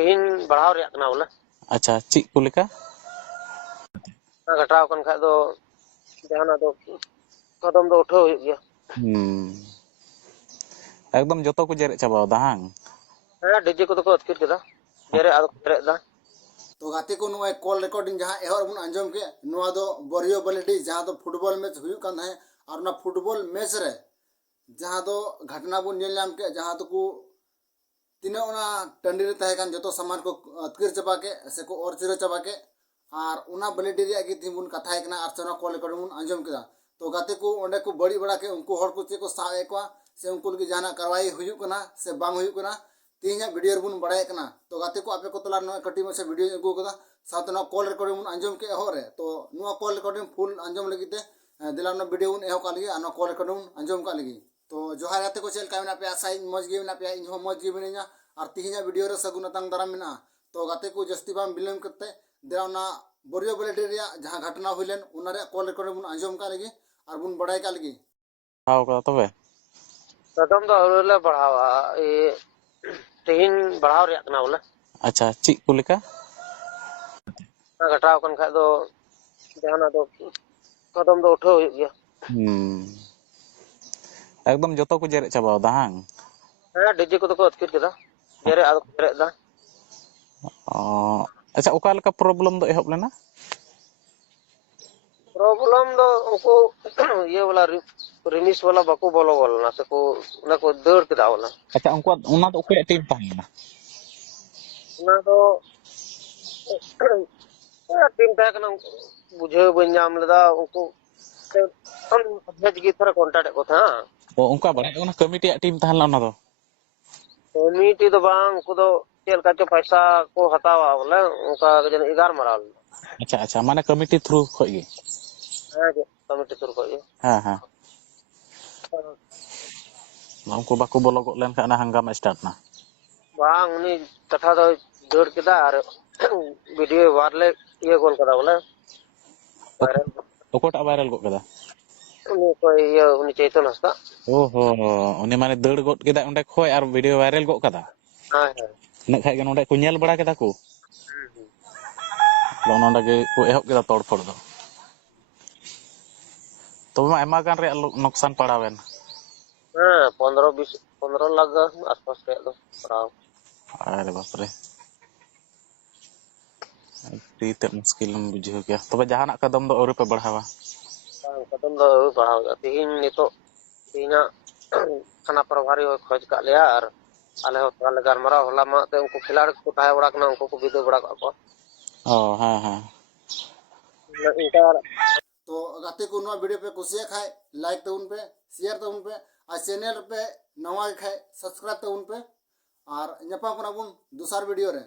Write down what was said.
ᱛᱮᱦᱮᱧ ᱵᱟᱲᱦᱟᱣ ᱨᱮᱭᱟᱜ ᱠᱟᱱᱟ ᱵᱚᱞᱮ अच्छा चीज को लेका घटाव kan kᱷᱟᱡ ᱫᱚ ᱡᱟᱦᱟᱱᱟᱜ ᱫᱚ कदम ᱫᱚ उठाव हुᱭᱩᱜ ᱜᱮᱭᱟ एकदम जोतो को जेरे चाबावदा हां ᱦᱮᱸ ᱰᱤᱡे ᱠᱚᱫᱚ ᱠᱚ ᱟᱹᱛᱠᱤᱨ ᱠᱮᱫᱟ ᱡᱮᱨᱮᱫ ᱟᱫᱚ ᱡᱮᱨᱮᱫ ᱫᱟ तो गाते को नुआ कॉल रिकॉर्डिंग जहां एहर बुन अंजम के नुआ दो बरियो बलेडी जहां दो फुटबॉल मैच हुयु कान है और ना फुटबॉल मैच रे जहां दो घटना बुन नेल नाम के जहां तो को तीना ओना टंडी रे तहे कान जतो सामान को अतकिर चबा के से को और चिरे चबा के और ओना बलेडी रे आगे तीन बुन कथा एकना और सोना कॉल रिकॉर्डिंग बुन अंजम केदा तो गाते को ओंडे को बड़ी बड़ा के उनको हर को चे को साए को से उनको लगी जाना करवाई हुयु कना से बांग हुयु कना तीन वीडियो बुन बड़ाय कना तो गाते को आपे को तला न कटी में से वीडियो अगु कदा साथ न कॉल रिकॉर्डिंग बुन अंजम के होरे तो नुआ कॉल रिकॉर्डिंग फुल अंजम लगी ते दिला न वीडियो बुन एहो का लगी और कॉल रिकॉर्डिंग बुन अंजम का लगी तो जोहार आते को चल का मेना पे आसाई मौज गे मेना पे इन हो मौज गे मेना और तीन वीडियो रे सगुन तंग दाराम मेना तो गाते को जस्ती बाम बिलम करते दिला ना बरियो बलेडी रे जहां घटना हुइलेन उना रे कॉल रिकॉर्डिंग बुन अंजम का लगी और बुन बड़ाय का लगी हाउ का तबे कदम दो अरुले बढ़ावा ए तेहन बढ़ाव रैया कना बोले अच्छा चीज को लेका घटाव kan kᱷᱟᱡ ᱫᱚ ᱡᱟᱦᱟᱱᱟᱜ ᱫᱚ कदम दो उठाव हुᱭᱩᱜ ᱜᱮᱭᱟ एकदम जोतो को जेरे चाबावदा हां ᱦᱮᱸ ᱰᱤᱡे ᱠᱚᱫᱚ ᱠᱚ ᱟᱹᱛᱠᱤᱨ ᱠᱮᱫᱟ ᱡᱮᱨᱮᱫ ᱟᱫᱚ ᱡᱮᱨᱮᱫ ᱫᱟ अच्छा ओका लेका प्रॉब्लम दो एहब लेना प्रॉब्लम दो उनको ये वाला रिमिस वाला बाको बोलो बोलना से को ना को दौड़ के दावला अच्छा उनको उना तो ओके टीम ताहेना ना तो टीम तय कना बुझे बन्याम लेदा उनको हम भेज की तरह कांटेक्ट को था ओ उनका बड़ा उना कमिटी टीम ताहला उना दो कमिटी दो बांग को दो चेल का जो पैसा को हटावा बोले उनका जन 11 मराल अच्छा अच्छा माने कमिटी थ्रू खोई हां कमिटी थ्रू को हां हां उनको बाको बोलो गो लेन खाना हंगामा स्टार्ट ना बांग उनी कथा दो दौड़ केदा और वीडियो वारले ये गोल कदा बोले वायरल ओकोटा वायरल गो कदा उनी को ये उनी चैतन हस्ता ओहो उनी माने दौड़ गो केदा उंडे खोय और वीडियो वायरल गो कदा हां हां ने खाय गन उंडे को नेल बड़ा केदा को नोंडे के को एहब केदा तोड़फोड़ दो तो मा एमा गान रे नुकसान पड़ावेन हाँ 15 लाख आसपास के दो पड़ाव अरे बाप रे तीते मुश्किल हम बुझे गया तबे जहाना कदम दो और पे बढ़ावा कदम दो बढ़ाव तीन नितो तीना थाना प्रभारी हो खोज का लिया और आले हो ताले गरमरा होला मा ते उनको खिलाड़ी को ताया बड़ा कना उनको को विदे बड़ा का ओ हां हां इनका तो गाते को नवा वीडियो पे कुसिया खाए लाइक तो उन पे शेयर तो उन पे और चैनल पे नवा खाए सब्सक्राइब तो उन पे और नेपा को बुन दूसरा वीडियो रे